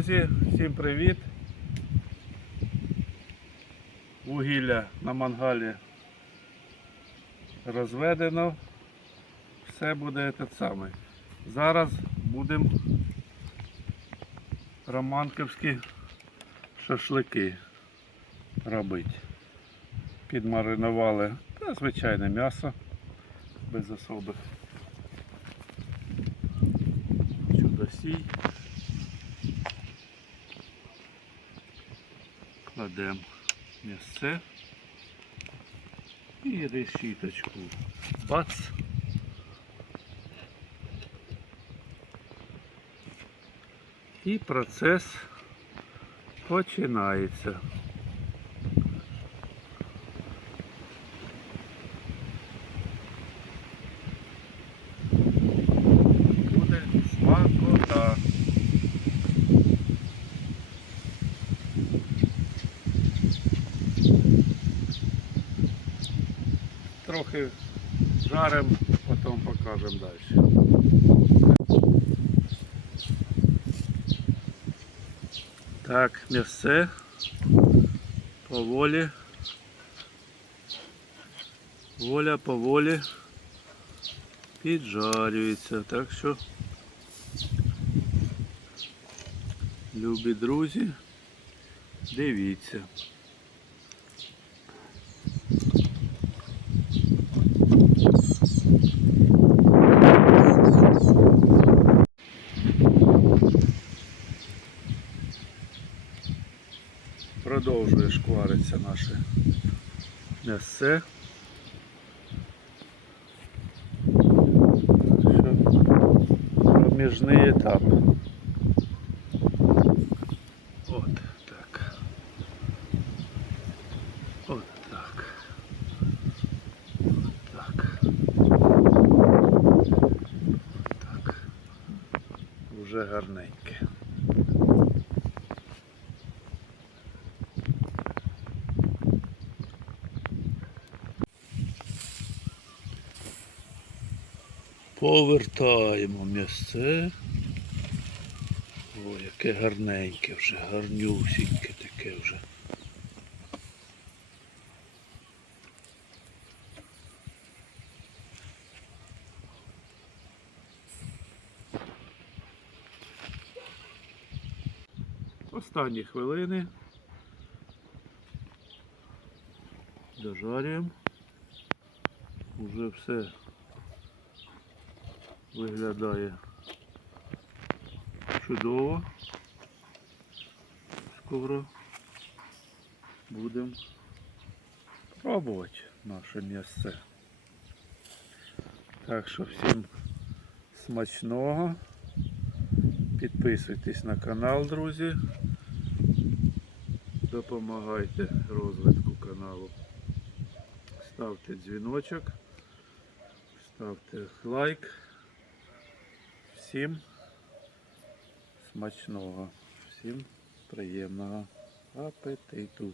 Друзі, всім привіт! Вугілля на мангалі розведено. Все буде те саме. Зараз будемо романківські шашлики робити. Підмаринували звичайне м'ясо без особих чудосій. Кладемо місце і решіточку. Бац. І процес починається. Буде смакота. Трохи жаримо, потім покажемо далі. Так, м'ясце поволі. Воля поволі піджарюється. Так що, любі друзі, дивіться. Продовжує шкваритися наше м'ясце. Проміжний етап. От так. От так. От так. От Так. Уже гарненьке. Повертаємо м'ясце. О, яке гарненьке вже, гарнюсіньке таке вже. Останні хвилини. Дожарюємо. Уже все виглядає чудово. Скоро будемо пробувати наше м'ясце. Так що всім смачного. Підписуйтесь на канал, друзі. Допомагайте розвитку каналу. Ставте дзвіночок, ставте лайк. Всім смачного, всім приємного апетиту.